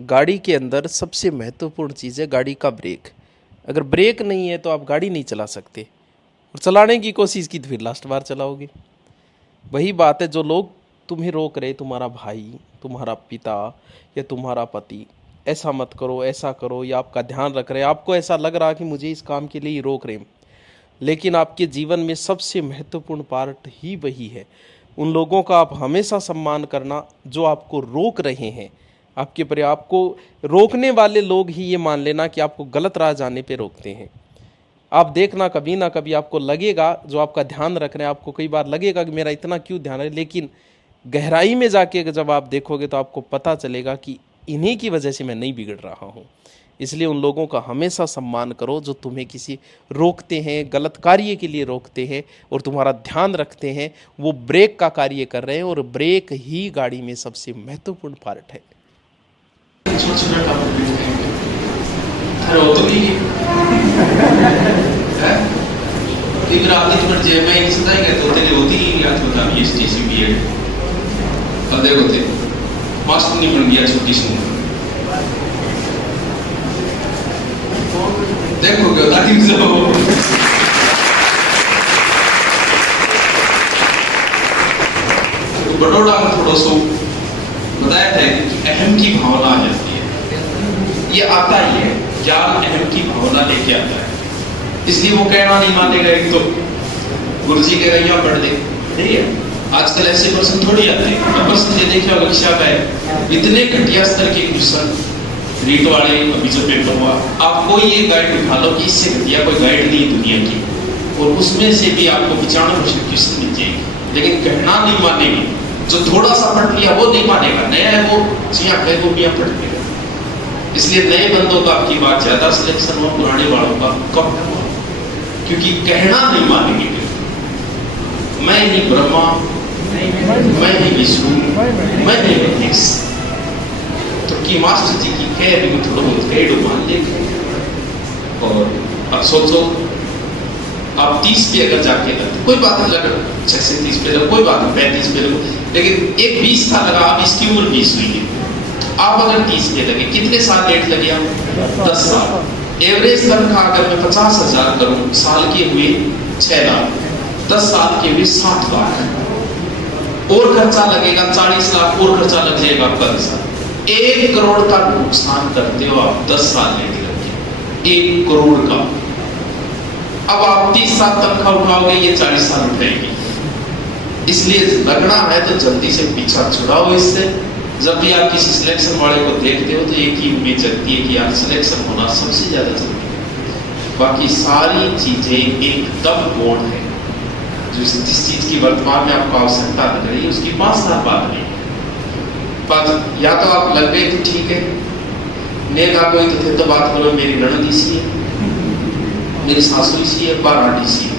गाड़ी के अंदर सबसे महत्वपूर्ण चीज़ है गाड़ी का ब्रेक। अगर ब्रेक नहीं है तो आप गाड़ी नहीं चला सकते, और चलाने की कोशिश की तो फिर लास्ट बार चलाओगे। वही बात है, जो लोग तुम्हें रोक रहे, तुम्हारा भाई, तुम्हारा पिता या तुम्हारा पति, ऐसा मत करो, ऐसा करो, या आपका ध्यान रख रहे हैं, आपको ऐसा लग रहा कि मुझे इस काम के लिए ही रोक रहे हैं, लेकिन आपके जीवन में सबसे महत्वपूर्ण पार्ट ही वही है। उन लोगों का आप हमेशा सम्मान करना जो आपको रोक रहे हैं। आपके पर आपको रोकने वाले लोग ही ये मान लेना कि आपको गलत राह जाने पे रोकते हैं। आप देखना कभी ना कभी आपको लगेगा, जो आपका ध्यान रख रहे हैं, आपको कई बार लगेगा कि मेरा इतना क्यों ध्यान है, लेकिन गहराई में जाके जब आप देखोगे तो आपको पता चलेगा कि इन्हीं की वजह से मैं नहीं बिगड़ रहा हूँ। इसलिए उन लोगों का हमेशा सम्मान करो जो तुम्हें किसी रोकते हैं, गलत कार्य के लिए रोकते हैं और तुम्हारा ध्यान रखते हैं। वो ब्रेक का कार्य कर रहे हैं, और ब्रेक ही गाड़ी में सबसे महत्वपूर्ण पार्ट है। छोटा काम होतो मी इब्राहिम पर जे मैं इसदा ही कहतो तेरे होती ही याद होता है एसटीसी बीएड बंदे होते मास्टर नहीं बन गया छोटी सी देखो क्या ताकि जो बड़ोड़ा में थोड़ा सो बताया था कि अहम की भावना आ जाती है। ये आता ही है, ज्ञान अहम की भावना लेके आता है, इसलिए वो कहना नहीं मानेगा। एक तो गुरुजी कह रहे हैं पढ़ दे, नहीं है आजकल ऐसे पर्सन थोड़ी आते हैं। पर्सन ये देखिए कक्षा का है, इतने घटिया स्तर के क्वेश्चन रीट वाले। अभी जो पेपर हुआ, आप कोई ये गाइड दिखा लो कि इससे घटिया कोई गाइड नहीं है दुनिया की, और उसमें से भी आपको 95% क्वेश्चन मिल जाएंगे, लेकिन कहना नहीं मानेंगे। जो थोड़ा सा पढ़ लिया वो नहीं मानेगा, नया है वो जिया कहे वो भी पढ़ लेगा। इसलिए नए बंदों का आपकी बात ज्यादा सिलेक्शन हुआ, पुराने वालों का कम हुआ, क्योंकि कहना नहीं मानेंगे। मैं ही ब्रह्मा, मैं ही विष्णु, मैं ही महेश। तो की मास्टर जी की कह भी थोड़ा बहुत कह दो मान ले। और अब सोचो आप 30 पे अगर जाके लगते कोई बात नहीं, लगा 36 पे लगो कोई बात नहीं, 35 पे लगो, लेकिन एक 20 था लगा, अब इसकी उम्र 20 हुई है। आप अगर 30 पे लगे, कितने साल लेट लगे आप? 10 साल। एवरेज तनख्वाह अगर मैं 50,000 करूं, साल के हुए 6 लाख, 10 साल के हुए 7 लाख, और खर्चा लगेगा 40 लाख, और खर्चा लग जाएगा आपका 10 साल। 1 करोड़ का नुकसान करते हो आप 10 साल लेके लगे, 1 करोड़ का। अब आप 30 साल तनख्वाह उठाओगे, ये 40 साल उठाएगी। इसलिए लगना है तो जल्दी से पीछा छुड़ाओ इससे। जब भी आप किसी सिलेक्शन वाले को देखते हो तो एक ही उम्मीद जगती है कि यार सिलेक्शन होना सबसे ज्यादा जरूरी है, बाकी सारी चीजें एकदम गौण है। जिस चीज की वर्तमान में आपको आवश्यकता लग रही है उसकी 5 साल बाद नहीं, पर या तो आप लग गए तो ठीक है, नेक आ गई तो फिर तो बात करो मेरी ननद इसी है, मेरी सासू इसी है, बारात इसी है।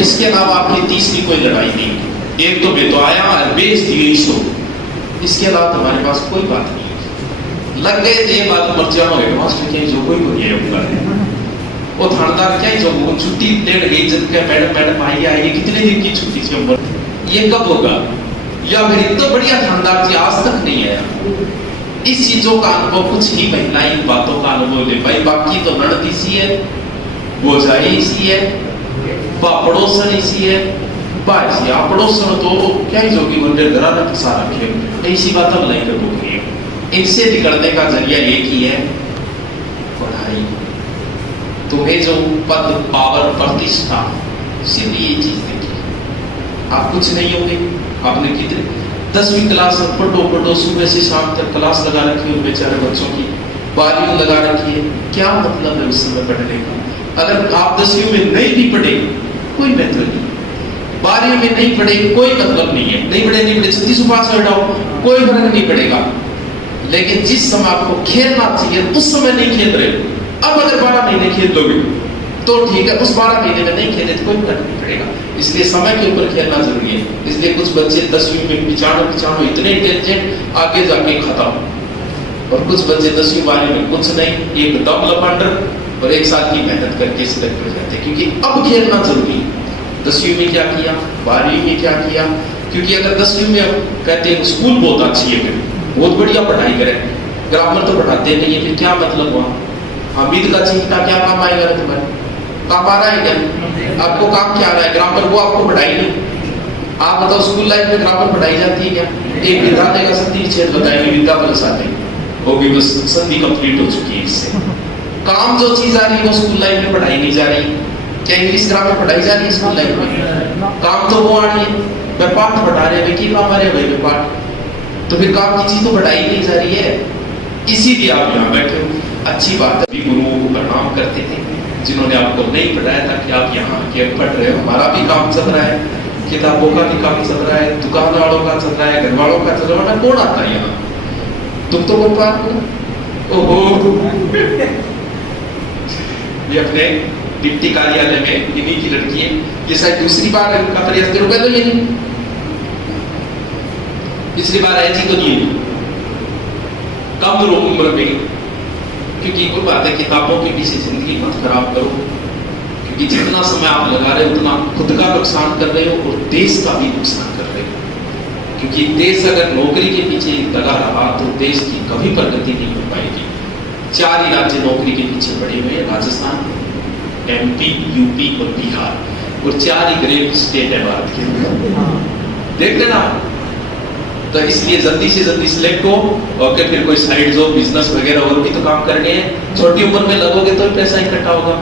इसके अलावा आपकी तीसरी कोई लड़ाई नहीं है। एक तो बे तो आया बेच दिए इसको, इसके अलावा तुम्हारे पास कोई बात नहीं है। लग गए ये बात मर जाओगे मास्टर क्या जो कोई नहीं है, वो थानेदार क्या जो वो छुट्टी दे गई जब क्या मैडम आई आएगी, कितने दिन की छुट्टी थी उम्र, ये कब होगा? या फिर इतना बढ़िया थानेदार जी आज तक नहीं आया। इस चीजों का अनुभव कुछ ही महिला इन बातों का अनुभव ले पाई, बाकी तो नड़द इसी है, बोझाई इसी है, पड़ोसन इसी है, बाजी आप पड़ोसन तो क्या ही जोगी मंदिर घरा में फंसा रखे, ऐसी बात अब नहीं करोगे। इनसे निकलने का जरिया एक ही है, पढ़ाई। तुम्हें जो पद, पावर, प्रतिष्ठा, सिर्फ ये चीज देखिए, आप कुछ नहीं होंगे। आपने कितने 10वीं क्लास में पढ़ो सुबह से शाम तक क्लास लगा रखी है बेचारे बच्चों की, 12वीं लगा रखी है, क्या मतलब है उस समय पढ़ने का? अगर आप 10वीं में नहीं भी पढ़े कोई मतलब नहीं, 12वीं में नहीं पढ़े कोई मतलब नहीं है, नहीं पढ़े 36 पास हो जाओ कोई फर्क नहीं पड़ेगा। लेकिन जिस समय आपको खेलना चाहिए उस समय नहीं खेल रहे। अब अगर 12 महीने खेल लोगे तो ठीक है, उस 12 महीने में नहीं खेले तो कोई फर्क नहीं पड़ेगा। इसलिए समय के ऊपर खेलना जरूरी है। इसलिए कुछ बच्चे 10वीं में 95 इतने इंटेलिजेंट आगे जाके खत्म, और कुछ बच्चे 10वीं 12वीं में कुछ नहीं, एक दम लपंडर और 1 साल की मेहनत करके सिलेक्ट हो जाते हैं, क्योंकि अब खेलना जरूरी है। 10वीं में क्या किया, 12वीं में क्या किया, क्योंकि अगर 10वीं में कहते हैं स्कूल बहुत अच्छी है, बहुत बढ़िया पढ़ाई करें, ग्रामर तो पढ़ाते नहीं है, फिर क्या मतलब हुआ? हामिद का चीखना क्या काम आएगा तुम्हारे? काम आ रहा है क्या? आपको काम क्या आ रहा है? ग्रामर वो आपको पढ़ाई नहीं। आप बताओ स्कूल लाइफ में ग्रामर पढ़ाई जाती है क्या? एक विधाने का संधि छेद बताएंगे, विद्या प्लस आते वो भी बस संधि कंप्लीट हो चुकी है इससे। काम जो चीज आ रही है वो स्कूल लाइफ में पढ़ाई नहीं जा रही। क्या इंग्लिश ग्रामर पढ़ाई जा रही है स्कूल लाइफ में? काम तो वो आ रही है, मैं पाठ पढ़ा रहे हैं, की काम आ रहे भाई पाठ, तो फिर काम की चीज तो पढ़ाई नहीं जा रही है। इसीलिए आप यहाँ बैठे हो। अच्छी बात है, भी गुरुओं को प्रणाम करते थे जिन्होंने आपको नहीं पढ़ाया था कि आप यहाँ आके पढ़ रहे हो। हमारा भी काम चल रहा है, किताबों का भी काम चल रहा है, दुकान वालों का चल रहा है, घर वालों का चल रहा है, कौन आता है यहाँ? तुम तो बोल पा ओहो ये अपने डिप्टी कार्यालय में इन्हीं की लड़की है, ये शायद दूसरी बार इनका प्रयास करोगे तो ये नहीं, पिछली बार ऐसी तो नहीं कम उम्र में, क्योंकि कोई बात है किताबों के पीछे जिंदगी मत खराब करो, क्योंकि जितना समय आप लगा रहे हो उतना खुद का नुकसान कर रहे हो और देश का भी नुकसान कर रहे हो। क्योंकि देश अगर नौकरी के पीछे लगा रहा तो देश की कभी प्रगति नहीं हो पाएगी। 4 ही राज्य नौकरी के पीछे पड़े हुए हैं, राजस्थान, MP, UP और बिहार, और 4 ही ग्रेट स्टेट है भारत के। देख लेना, तो इसलिए जल्दी से जल्दी सिलेक्ट हो और फिर कोई साइड जॉब, बिजनेस वगैरह और भी तो काम करने हैं। छोटी उम्र में लगोगे तो ही पैसा इकट्ठा होगा,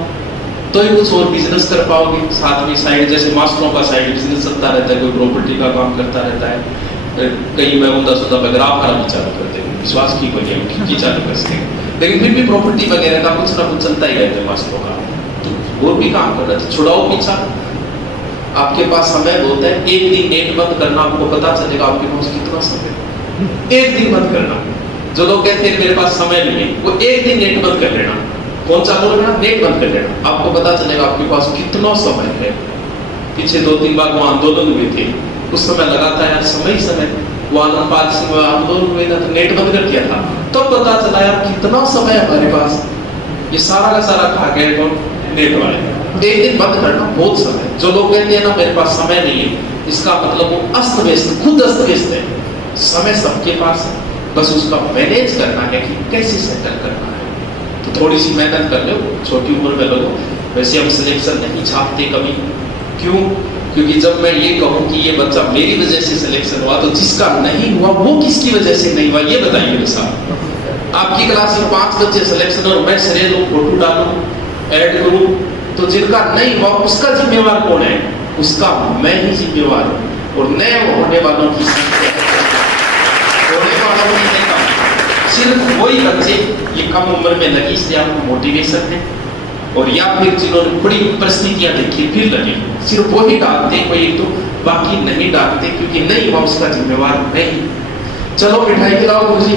तो ही कुछ और बिजनेस कर पाओगे। साथ में साइड, जैसे मास्टरों का साइड बिजनेस चलता रहता है, कोई प्रॉपर्टी का काम करता रहता है, कई मैं 10 बगराव का भी चालू करते हैं, विश्वास की कोई की चालू कर सके, लेकिन फिर भी प्रॉपर्टी वगैरह का कुछ ना कुछ चलता ही रहता है मास्टरों का, तो और भी काम कर रहे थे। छुड़ाओ पीछा, आपके पास समय बहुत है। एक दिन नेट बंद करना, आपको पता चलेगा आपके पास कितना समय। एक दिन बंद करना, जो लोग कहते हैं मेरे पास समय नहीं है, वो एक दिन नेट बंद कर लेना। कौन चालू रखना? नेट बंद कर लेना, आपको पता चलेगा आपके पास कितना समय है। पीछे 2-3 बार वो आंदोलन हुए थे, उस समय लगा था यार समय वो आनंदपाल सिंह आंदोलन हुए था तो नेट बंद कर दिया था, तो पता चला यार कितना समय हमारे पास। ये सारा का सारा खा गए कौन? नेट वाले। एक दिन बंद करना बहुत समय। जो लोग कहते हैं ना मेरे पास समय नहीं है, इसका मतलब वो अस्त व्यस्त, खुद अस्त व्यस्त है। समय सबके पास है, बस उसका मैनेज करना है कि कैसे सेटल करना है। तो थोड़ी सी मेहनत कर लो, छोटी उम्र में लोगों। वैसे हम सिलेक्शन नहीं छापते कभी, क्यों? क्योंकि जब मैं ये कहूँ कि ये बच्चा मेरी वजह से सिलेक्शन हुआ, तो जिसका नहीं हुआ वो किसकी वजह से नहीं हुआ, ये बताइए साहब। आपकी क्लास में 5 बच्चे सिलेक्शन और मैं सरे दूं, फोटो डालूं, ऐड करूं, तो जिनका नहीं हुआ उसका जिम्मेवार कौन है? उसका मैं ही जिम्मेवार हूं। और नए होने वालों की संख्या, होने वालों की नहीं कम, सिर्फ वही बच्चे ये कम उम्र में लगी, इसलिए आपको मोटिवेशन है, और या फिर जिन्होंने बड़ी परिस्थितियां देखी फिर लगे, सिर्फ वही डालते कोई, तो बाकी नहीं डालते, क्योंकि नहीं हुआ उसका जिम्मेवार नहीं। चलो मिठाई खिलाओ मुझे।